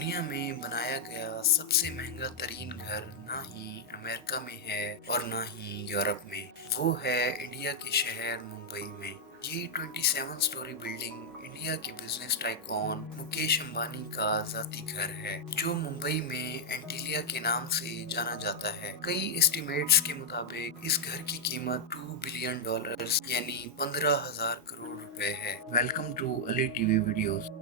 दुनिया में बनाया गया सबसे महंगा तरीन घर ना ही अमेरिका में है और ना ही यूरोप में। वो है इंडिया के शहर मुंबई में। ये 27 स्टोरी बिल्डिंग इंडिया के बिजनेस टाइकॉन मुकेश अंबानी का जाती घर है, जो मुंबई में एंटीलिया के नाम से जाना जाता है। कई एस्टिमेट्स के मुताबिक इस घर की कीमत $2 बिलियन यानी 15,000 करोड़ रुपए है। Welcome to Ali TV videos.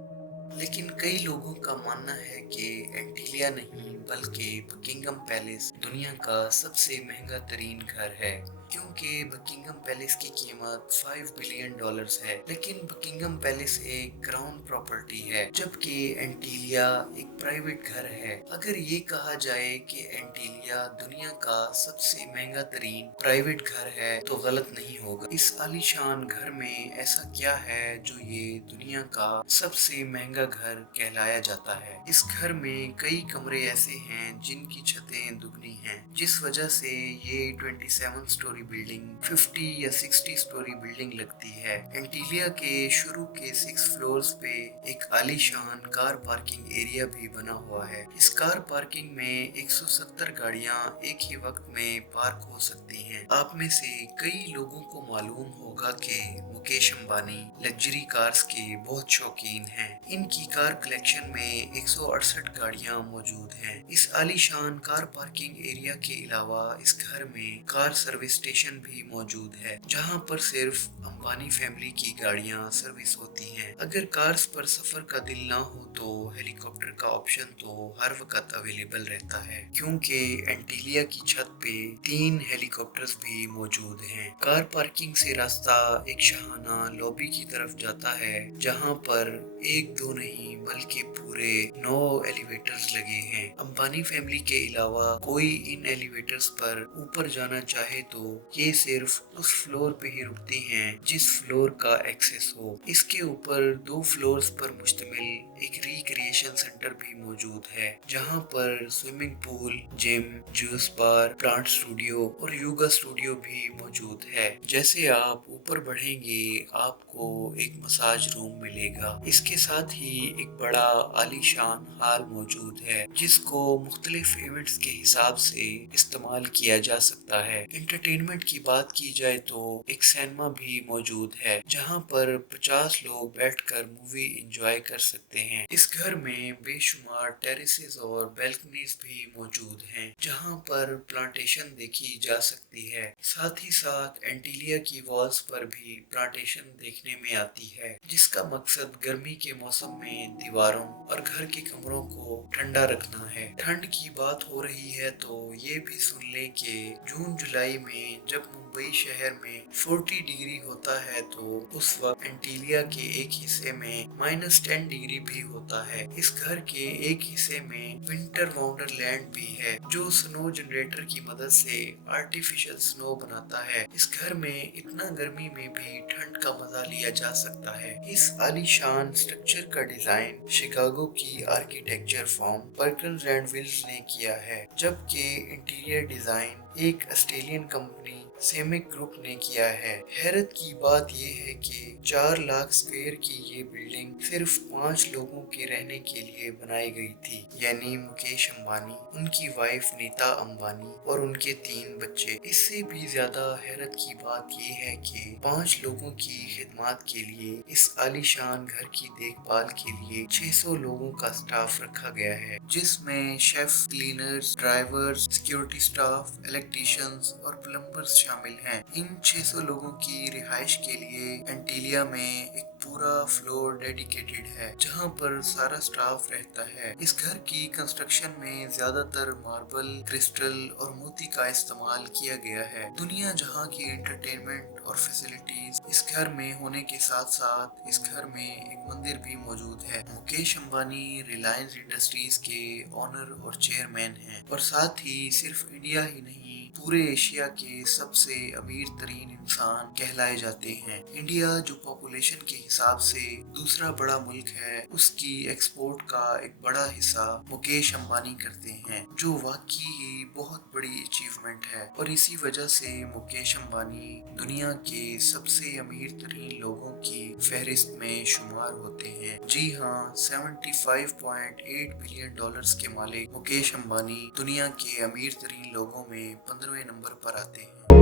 लेकिन कई लोगों का मानना है कि एंटीलिया नहीं बल्कि बकिंगम पैलेस दुनिया का सबसे महंगा तरीन घर है, क्योंकि बकिंगम पैलेस की कीमत $5 बिलियन है। लेकिन बकिंगम पैलेस एक क्राउन प्रॉपर्टी है, जबकि एंटीलिया एक प्राइवेट घर है। अगर ये कहा जाए कि एंटीलिया दुनिया का सबसे महंगा तरीन प्राइवेट घर है तो गलत नहीं होगा। इस आलीशान घर में ऐसा क्या है जो ये दुनिया का सबसे महंगा घर कहलाया जाता है? इस घर में कई कमरे ऐसे हैं जिनकी छतें दुगनी हैं, जिस वजह से ये 27 स्टोरी बिल्डिंग 50 या 60 स्टोरी बिल्डिंग लगती है। एंटीलिया के शुरू के 6 फ्लोर्स पे एक आलीशान कार पार्किंग एरिया भी बना हुआ है। इस कार पार्किंग में 170 गाड़ियां एक ही वक्त में पार्क हो सकती हैं। आप में से कई लोगों को मालूम होगा कि मुकेश अंबानी लग्जरी कार्स के बहुत शौकीन हैं। इनकी कार कलेक्शन में 168 गाड़ियां मौजूद हैं। इस आलीशान कार पार्किंग एरिया के अलावा इस घर में कार सर्विस स्टेशन भी मौजूद है, जहां पर सिर्फ अंबानी फैमिली की गाड़ियां सर्विस होती हैं। अगर कार्स पर सफर का दिल ना हो तो हेलीकॉप्टर का ऑप्शन तो हर वक्त अवेलेबल रहता है, क्योंकि एंटीलिया की छत पे 3 हेलीकॉप्टर्स भी मौजूद हैं। कार पार्किंग से रास्ता एक शाहाना लॉबी की तरफ जाता है, जहां पर एक दो नहीं बल्कि पूरे 9 एलिवेटर्स लगे हैं। अंबानी फैमिली के अलावा कोई इन एलिवेटर्स पर ऊपर जाना चाहे तो ये सिर्फ उस फ्लोर पे ही रुकती हैं जिस फ्लोर का एक्सेस हो। इसके ऊपर 2 फ्लोर्स पर मुश्तमिल एक रिक्रिएशन सेंटर भी मौजूद है, जहां पर स्विमिंग पूल, जिम, जूस बार, प्लांट स्टूडियो और योगा स्टूडियो भी मौजूद है। जैसे आप ऊपर बढ़ेंगे आपको एक मसाज रूम मिलेगा। इसके साथ ही एक बड़ा आलीशान हॉल मौजूद है, जिसको मुख्तलिफ इवेंट्स के हिसाब से इस्तेमाल किया जा सकता है। एंटरटेनमेंट की बात की जाए तो एक सिनेमा भी मौजूद है, जहां पर 50 लोग बैठकर मूवी एंजॉय कर सकते हैं। इस घर में बेशुमार टेरेसेस और बैल्कनीज भी मौजूद हैं, जहां पर प्लांटेशन देखी जा सकती है। साथ ही साथ एंटीलिया की वॉल्स पर भी प्लांटेशन देखने में आती है, जिसका मकसद गर्मी के मौसम में दीवारों और घर के कमरों को ठंडा रखना है। ठंड की बात हो रही है तो ये भी सुन लें कि जून जुलाई में जब मुंबई शहर में 40 डिग्री होता है तो उस वक्त एंटीलिया के एक हिस्से में -10 डिग्री भी होता है। इस घर के एक हिस्से में विंटर वंडरलैंड भी है, जो स्नो जनरेटर की मदद से आर्टिफिशियल स्नो बनाता है। इस घर में इतना गर्मी में भी ठंड का मजा लिया जा सकता है। इस आलीशान स्ट्रक्चर का डिजाइन शिकागो की architecture firm Perkins and Wills ने किया है, जबकि इंटीरियर डिजाइन एक ऑस्ट्रेलियन कंपनी सेमिक ग्रुप ने किया है। हैरत की बात यह है कि 4 लाख स्क्वायर की ये बिल्डिंग सिर्फ 5 लोगों के रहने के लिए बनाई गई थी, यानी मुकेश अंबानी, उनकी वाइफ नीता अंबानी और उनके 3 बच्चे। इससे भी ज्यादा हैरत की बात यह है कि 5 लोगों की खिदमत के लिए इस आलीशान घर की देखभाल के लिए 600 लोगों का स्टाफ रखा गया है, जिसमें chef, cleaners, drivers, security staff, electricians और प्लम्बर्स शामिल हैं। इन 600 लोगों की रिहाइश के लिए एंटीलिया में एक पूरा फ्लोर डेडिकेटेड है, जहां पर सारा स्टाफ रहता है। इस घर की कंस्ट्रक्शन में ज्यादातर मार्बल, क्रिस्टल और मोती का इस्तेमाल किया गया है। दुनिया जहां की एंटरटेनमेंट और फैसिलिटीज इस घर में होने के साथ साथ इस घर में एक मंदिर भी मौजूद है। मुकेश अंबानी रिलायंस इंडस्ट्रीज के ऑनर और चेयरमैन हैं, और साथ ही सिर्फ इंडिया ही नहीं पूरे एशिया के सबसे अमीर तरीन इंसान कहलाए जाते हैं। इंडिया जो पॉपुलेशन के हिसाब से दूसरा बड़ा मुल्क है, उसकी एक्सपोर्ट का एक बड़ा हिस्सा मुकेश अंबानी करते हैं, जो वाकई ही बहुत बड़ी अचीवमेंट है। और इसी वजह से मुकेश अंबानी दुनिया के सबसे अमीर तरीन लोगों की फहरिस्त में शुमार होते हैं। जी हाँ, 75.8 बिलियन डॉलर्स के मालिक मुकेश अंबानी दुनिया के अमीर तरीन लोगों में 15वें नंबर पर आते हैं।